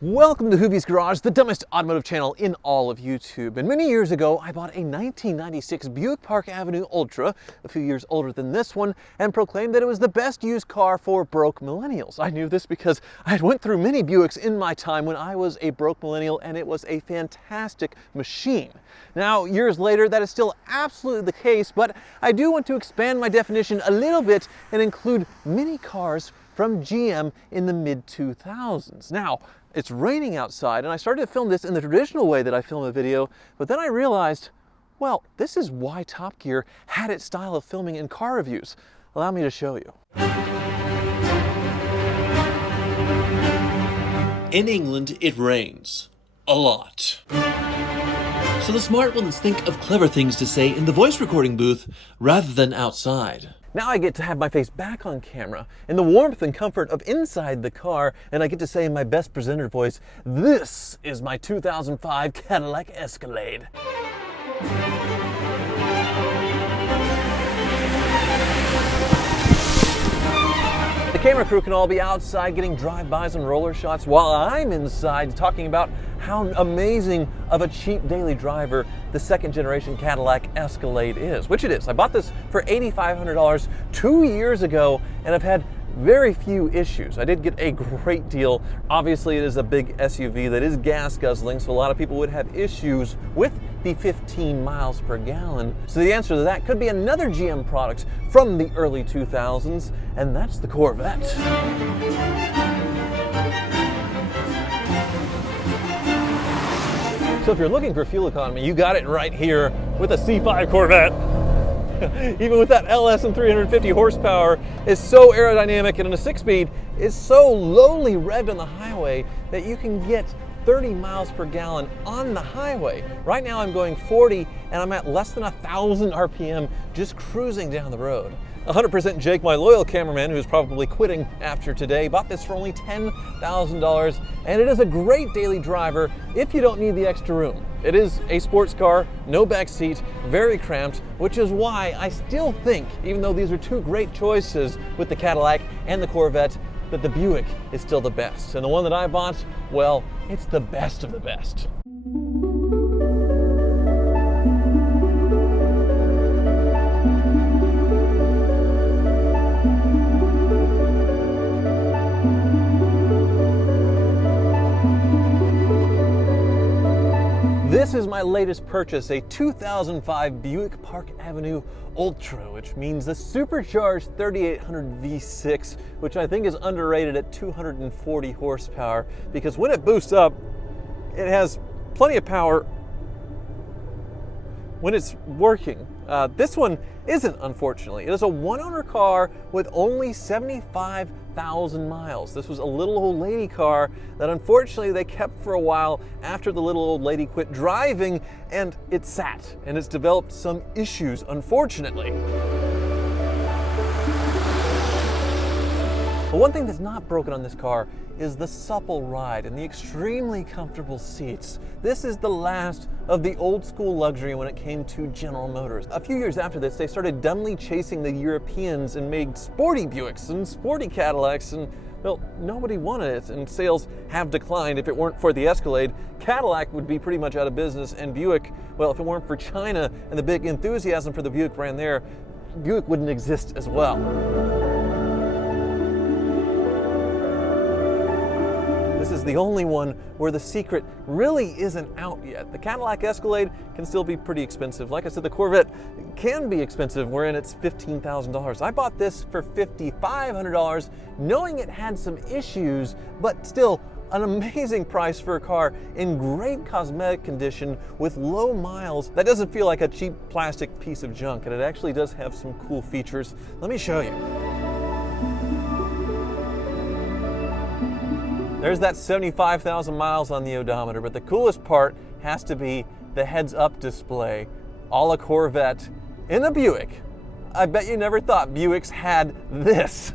Welcome to Hoovie's Garage, the dumbest automotive channel in all of YouTube. And many years ago, I bought a 1996 Buick Park Avenue Ultra, a few years older than this one, and proclaimed that it was the best used car for broke millennials. I knew this because I had went through many Buicks in my time when I was a broke millennial, and it was a fantastic machine. Now, years later, that is still absolutely the case, but I do want to expand my definition a little bit and include many cars from GM in the mid-2000s. Now, it's raining outside, and I started to film this in the traditional way that I film a video, but then I realized, well, this is why Top Gear had its style of filming in car reviews. Allow me to show you. In England, it rains. A lot. So the smart ones think of clever things to say in the voice recording booth rather than outside. Now I get to have my face back on camera in the warmth and comfort of inside the car, and I get to say in my best presenter voice, this is my 2005 Cadillac Escalade. The camera crew can all be outside getting drive-bys and roller shots while I'm inside talking about how amazing of a cheap daily driver the second generation Cadillac Escalade is, which it is. I bought this for $8,500 2 years ago, and I've had very few issues. I did get a great deal. Obviously, it is a big SUV that is gas guzzling, so a lot of people would have issues with the 15 miles per gallon. So the answer to that could be another GM product from the early 2000s, and that's the Corvette. So if you're looking for fuel economy, you got it right here with a C5 Corvette. Even with that LS and 350 horsepower, is so aerodynamic, and in a 6-speed is so lowly revved on the highway that you can get 30 miles per gallon on the highway. Right now I'm going 40 and I'm at less than 1,000 RPM just cruising down the road. 100% Jake, my loyal cameraman, who's probably quitting after today, bought this for only $10,000, and it is a great daily driver if you don't need the extra room. It is a sports car, no back seat, very cramped, which is why I still think, even though these are two great choices with the Cadillac and the Corvette, that the Buick is still the best. And the one that I bought, well, it's the best of the best. This is my latest purchase, a 2005 Buick Park Avenue Ultra, which means the supercharged 3800 V6, which I think is underrated at 240 horsepower, because when it boosts up, it has plenty of power when it's working. This one isn't, unfortunately. It is a one-owner car with only 75,000 miles. This was a little old lady car that unfortunately they kept for a while after the little old lady quit driving, and it sat, and it's developed some issues, unfortunately. But one thing that's not broken on this car is the supple ride and the extremely comfortable seats. This is the last of the old school luxury when it came to General Motors. A few years after this, they started dumbly chasing the Europeans and made sporty Buicks and sporty Cadillacs, and well, nobody wanted it, and sales have declined. If it weren't for the Escalade, Cadillac would be pretty much out of business, and Buick, well, if it weren't for China and the big enthusiasm for the Buick brand there, Buick wouldn't exist as well. This is the only one where the secret really isn't out yet. The Cadillac Escalade can still be pretty expensive. Like I said, the Corvette can be expensive, wherein it's $15,000. I bought this for $5,500, knowing it had some issues, but still an amazing price for a car in great cosmetic condition with low miles. That doesn't feel like a cheap plastic piece of junk, and it actually does have some cool features. Let me show you. There's that 75,000 miles on the odometer, but the coolest part has to be the heads-up display, a la Corvette in a Buick. I bet you never thought Buicks had this.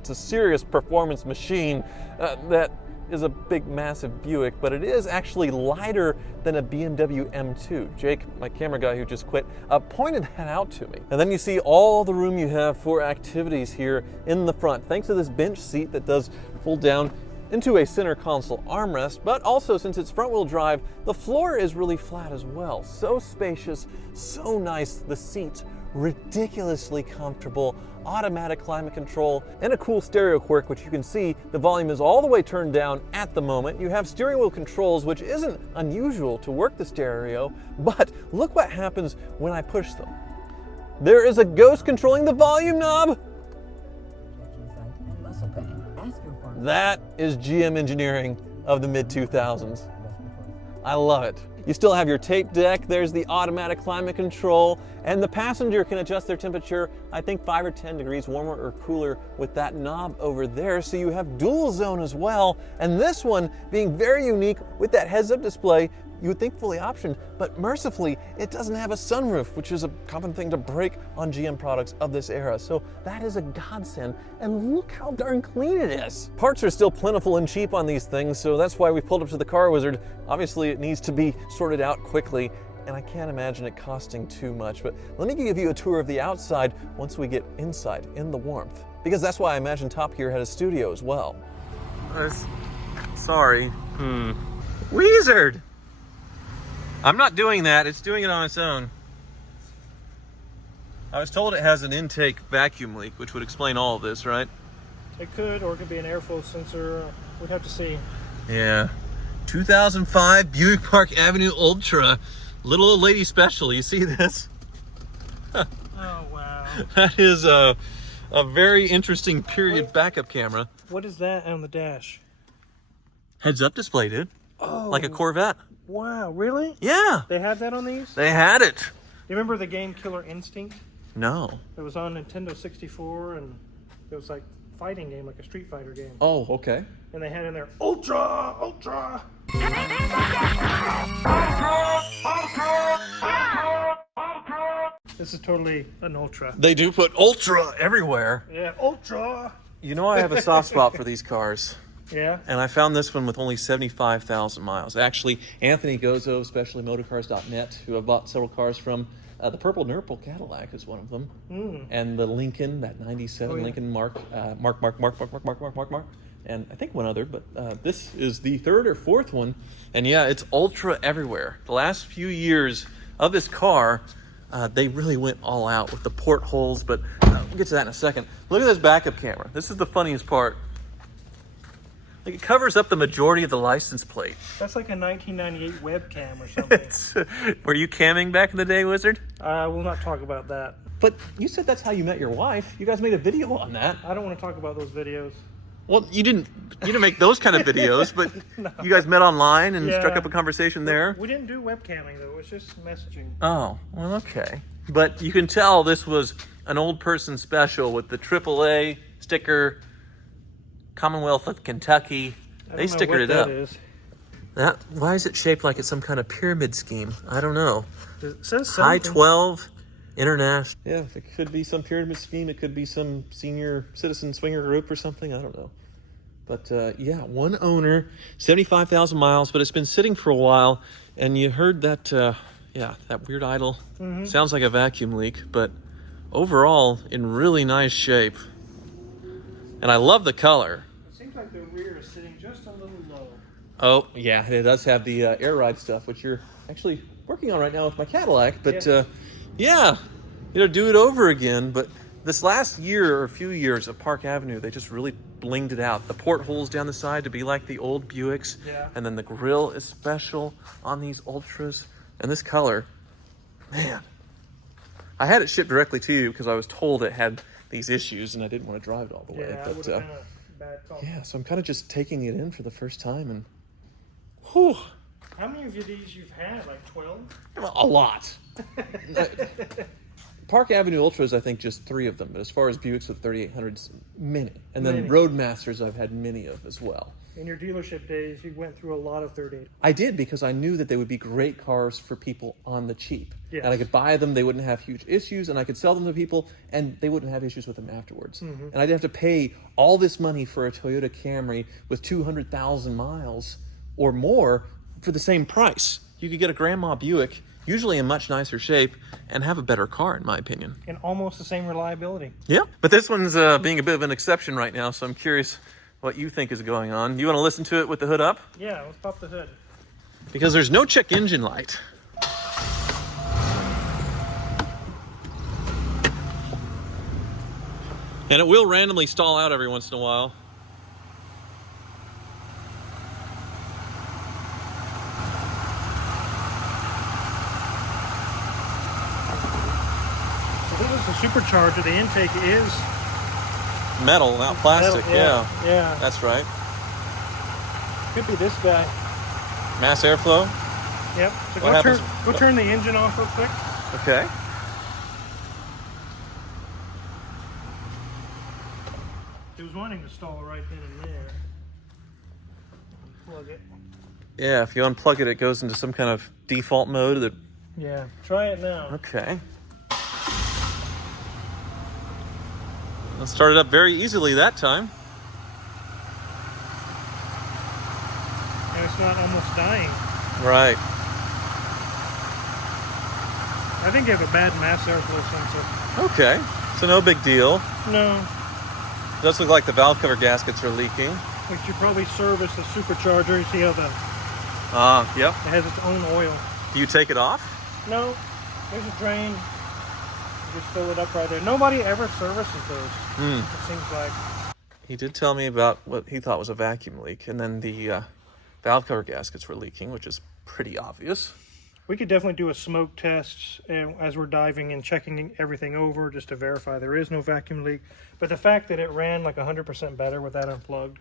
It's a serious performance machine that is a big, massive Buick, but it is actually lighter than a BMW M2. Jake, my camera guy who just quit, pointed that out to me. And then you see all the room you have for activities here in the front. Thanks to this bench seat that does fold down, into a center console armrest, but also since it's front wheel drive, the floor is really flat as well. So spacious, so nice. The seats ridiculously comfortable, automatic climate control, and a cool stereo quirk, which you can see the volume is all the way turned down at the moment. You have steering wheel controls, which isn't unusual to work the stereo, but look what happens when I push them. There is a ghost controlling the volume knob. That is GM engineering of the mid-2000s. I love it. You still have your tape deck, there's the automatic climate control, and the passenger can adjust their temperature, I think 5 or 10 degrees warmer or cooler with that knob over there, so you have dual zone as well. And this one being very unique with that heads-up display, you would think fully optioned, but mercifully, it doesn't have a sunroof, which is a common thing to break on GM products of this era. So that is a godsend, and look how darn clean it is. Parts are still plentiful and cheap on these things, so that's why we pulled up to the Car Wizard. Obviously, it needs to be sorted out quickly, and I can't imagine it costing too much, but let me give you a tour of the outside once we get inside in the warmth, because that's why I imagine Top Gear had a studio as well. Sorry. Wizard! I'm not doing that, it's doing it on its own. I was told it has an intake vacuum leak, which would explain all of this, right? It could, or it could be an airflow sensor. We'd have to see. Yeah. 2005 Buick Park Avenue Ultra. Little old lady special, you see this? Oh, wow. That is a very interesting period backup camera. What is that on the dash? Heads up display, dude. Oh. Like a Corvette. Wow, really? Yeah. They had that on these? They had it. You remember the game Killer Instinct? No. It was on Nintendo 64, and it was like a fighting game, like a Street Fighter game. Oh, okay. And they had in there, Ultra! Ultra! This is totally an Ultra. They do put Ultra everywhere. Yeah, Ultra! You know I have a soft spot for these cars. Yeah? And I found this one with only 75,000 miles. Actually, Anthony Gozo, especially motorcars.net, who I've bought several cars from. The purple Nurple Cadillac is one of them. And the Lincoln, that 97 Lincoln Mark. And I think one other, but this is the third or fourth one. And yeah, it's ultra everywhere. The last few years of this car, they really went all out with the portholes, but we'll get to that in a second. Look at this backup camera. This is the funniest part. Like, it covers up the majority of the license plate. That's like a 1998 webcam or something. Were you camming back in the day, Wizard? I will not talk about that. But you said that's how you met your wife. You guys made a video on that. I don't want to talk about those videos. Well, you didn't make those kind of videos, but No. You guys met online and Yeah. struck up a conversation there. We didn't do webcamming though, it was just messaging. Oh, well, okay. But you can tell this was an old person special with the AAA sticker, Commonwealth of Kentucky. They stickered it up. Why is it shaped like it's some kind of pyramid scheme? I don't know. It says something. High 12 International. Yeah, it could be some pyramid scheme. It could be some senior citizen swinger group or something. I don't know. But yeah, one owner, 75,000 miles, but it's been sitting for a while. And you heard that, yeah, that weird idle. Sounds like a vacuum leak, but overall in really nice shape. And I love the color. It seems like the rear is sitting just a little low. Oh, yeah, it does have the air ride stuff, which you're actually working on right now with my Cadillac. But yeah, do it over again. But this last year or a few years of Park Avenue, they just really blinged it out. The portholes down the side to be like the old Buicks. Yeah. And then the grille is special on these Ultras. And this color, man. I had it shipped directly to you because I was told it had these issues and I didn't want to drive it all the way. Yeah, But it would have been a bad call. yeah, so I'm kind of just taking it in for the first time, and whew, How many of these you've had? Like 12? a lot. Park Avenue Ultras, I think just 3 of them, but as far as Buicks with 3800s, many. And then Many. Roadmasters I've had many of as well. In your dealership days, you went through a lot of 38. I did because I knew that they would be great cars for people on the cheap. Yes. And I could buy them, they wouldn't have huge issues, and I could sell them to people, and they wouldn't have issues with them afterwards. And I didn't have to pay all this money for a Toyota Camry with 200,000 miles or more for the same price. You could get a Grandma Buick, usually in much nicer shape, and have a better car, in my opinion. And almost the same reliability. Yeah. But this one's being a bit of an exception right now, so I'm curious what you think is going on. You want to listen to it with the hood up? Yeah, let's pop the hood. Because there's no check engine light. And it will randomly stall out every once in a while. So this is the supercharger. The intake is Metal, not plastic. metal. Yeah. That's right. Could be this guy. Mass airflow. Yep. So What happens- go turn the engine off real quick. Okay. It was wanting to stall right then and there. Plug it. Yeah, if you unplug it, it goes into some kind of default mode that... Yeah. Try it now. Okay. Let's start it up very easily that time. And it's not almost dying. Right. I think you have a bad mass airflow sensor. Okay. So no big deal. No. It does look like the valve cover gaskets are leaking. We should probably service the supercharger. You see how Yep. it has its own oil. Do you take it off? No. There's a drain. You just fill it up right there. Nobody ever services those. It seems like. He did tell me about what he thought was a vacuum leak, and then the valve cover gaskets were leaking, which is pretty obvious. We could definitely do a smoke test as we're diving and checking everything over just to verify there is no vacuum leak. But the fact that it ran like 100% better with that unplugged,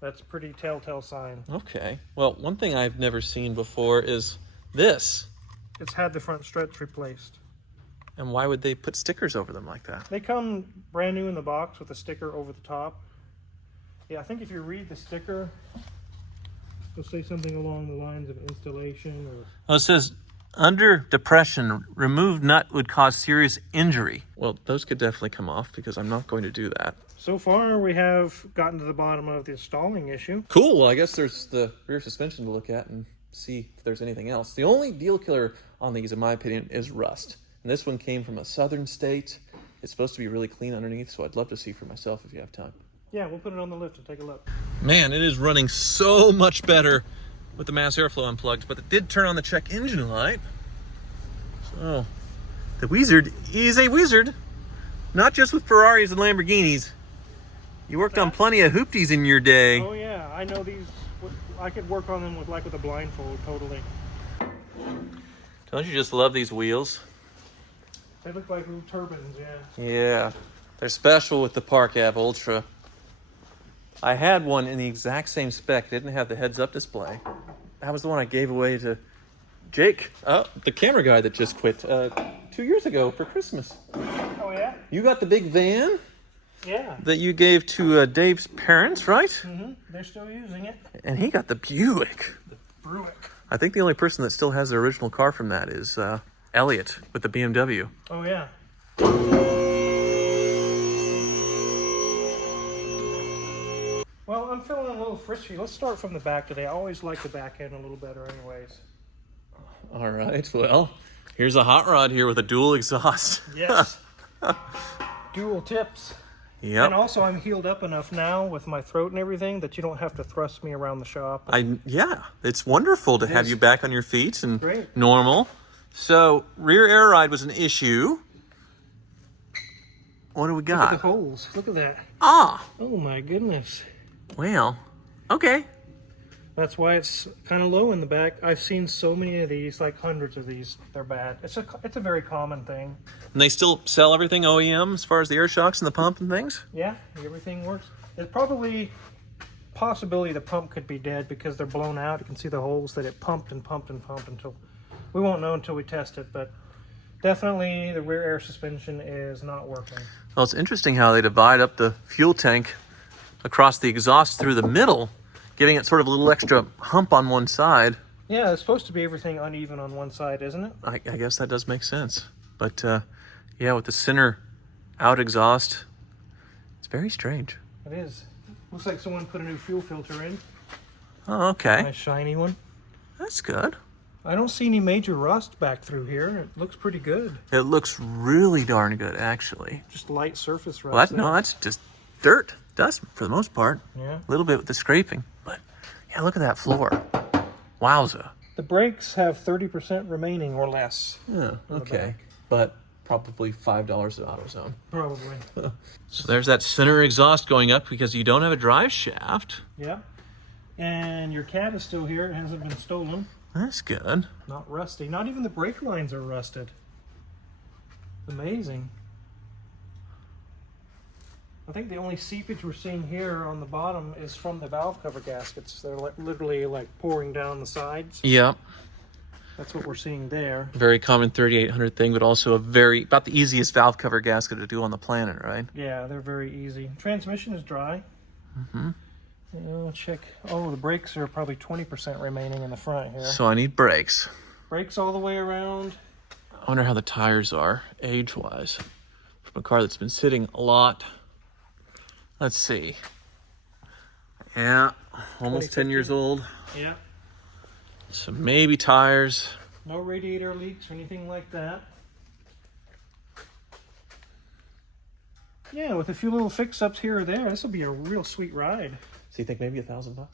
that's a pretty telltale sign. Okay. Well, one thing I've never seen before is this. It's had the front struts replaced. And why would they put stickers over them like that? They come brand new in the box with a sticker over the top. Yeah, I think if you read the sticker, it'll say something along the lines of installation or... Well, it says, under depression, removed nut would cause serious injury. Well, those could definitely come off because I'm not going to do that. So far, we have gotten to the bottom of the stalling issue. Cool. Well, I guess there's the rear suspension to look at and see if there's anything else. The only deal killer on these, in my opinion, is rust. And this one came from a southern state. It's supposed to be really clean underneath, so I'd love to see for myself if you have time. Yeah, we'll put it on the lift and take a look. Man, it is running so much better with the mass airflow unplugged, but it did turn on the check engine light. So, the wizard is a wizard. Not just with Ferraris and Lamborghinis. You worked on plenty of hoopties in your day. Oh yeah, I know these. I could work on them with a blindfold, totally. Don't you just love these wheels? They look like little turbines, yeah. Yeah, they're special with the Park Ave Ultra. I had one in the exact same spec. It didn't have the heads-up display. That was the one I gave away to Jake, the camera guy that just quit 2 years ago for Christmas. Oh yeah? You got the big van Yeah. that you gave to Dave's parents, right? Mm-hmm. They're still using it. And he got the Buick. Buick. I think the only person that still has the original car from that is Elliot with the BMW. Oh yeah. Well, I'm feeling a little frisky. Let's start from the back today. I always like the back end a little better anyways. All right, well, here's a hot rod here with a dual exhaust. Yes. Dual tips. Yep. And also I'm healed up enough now with my throat and everything that you don't have to thrust me around the shop. Yeah, it's wonderful to have you back on your feet and Great. normal. So, rear air ride was an issue. What do we Look at got? the holes. Look at that. Ah, Oh my goodness. well, okay. That's why it's kind of low in the back. I've seen so many of these, like hundreds of these. They're bad. It's a very common thing. And they still sell everything OEM as far as the air shocks and the pump and things? Yeah, everything works. There's probably possibility the pump could be dead because they're blown out. You can see the holes that it pumped and pumped and pumped until... We won't know until we test it, but definitely the rear air suspension is not working. Well, it's interesting how they divide up the fuel tank across the exhaust through the middle, giving it sort of a little extra hump on one side. Yeah, it's supposed to be everything uneven on one side, isn't it? I guess that does make sense. But, yeah, with the center out exhaust, it's very strange. It is. Looks like someone put a new fuel filter in. Oh, okay. Nice shiny one. That's good. I don't see any major rust back through here. It looks pretty good. It looks really darn good, actually. Just light surface rust. Well, no, that's just dirt. Does, for the most part. Yeah. A little bit with the scraping. But, yeah, look at that floor. Wowza. The brakes have 30% remaining or less. Yeah, okay. But probably $5 at AutoZone. Probably. So there's that center exhaust going up because you don't have a drive shaft. Yeah. And your cat is still here. It hasn't been stolen. That's good. Not rusty. Not even the brake lines are rusted. Amazing. I think the only seepage we're seeing here on the bottom is from the valve cover gaskets. They're literally like pouring down the sides. Yep. That's what we're seeing there. Very common 3800 thing, but also about the easiest valve cover gasket to do on the planet, right? Yeah, they're very easy. Transmission is dry. Mm-hmm. Yeah, check. Oh, the brakes are probably 20% remaining in the front here. So I need brakes. Brakes all the way around. I wonder how the tires are, age-wise, from a car that's been sitting a lot. Let's see. Yeah, almost 10 years old. Yeah. So maybe tires. No radiator leaks or anything like that. Yeah, with a few little fix-ups here or there, this will be a real sweet ride. So you think maybe $1,000?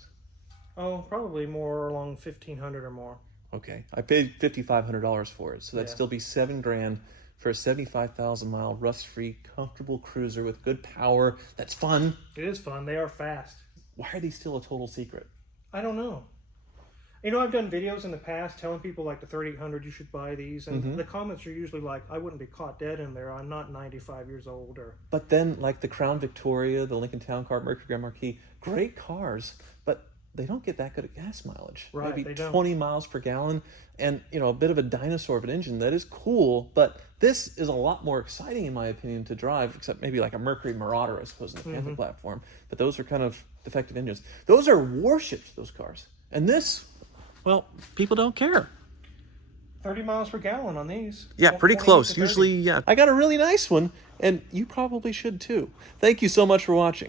Oh, probably more along 1,500 or more. Okay, I paid $5,500 for it, so that'd Yeah. still be $7,000 for a 75,000 mile rust-free, comfortable cruiser with good power. That's fun. It is fun. They are fast. Why are these still a total secret? I don't know. You know, I've done videos in the past telling people like the 3800, you should buy these, and the comments are usually like, I wouldn't be caught dead in there. I'm not 95 years old. Or But then, like the Crown Victoria, the Lincoln Town Car, Mercury Grand Marquis, great cars, but they don't get that good at gas mileage. Right, Maybe they don't. 20 miles per gallon, and a bit of a dinosaur of an engine. That is cool, but this is a lot more exciting, in my opinion, to drive, except maybe like a Mercury Marauder, I suppose, in the Panther platform. But those are kind of defective engines. Those are warships, those cars. And this, Well, people don't care. 30 miles per gallon on these. Yeah, pretty 28 close. to 30. Usually, yeah. I got a really nice one, and you probably should too. Thank you so much for watching.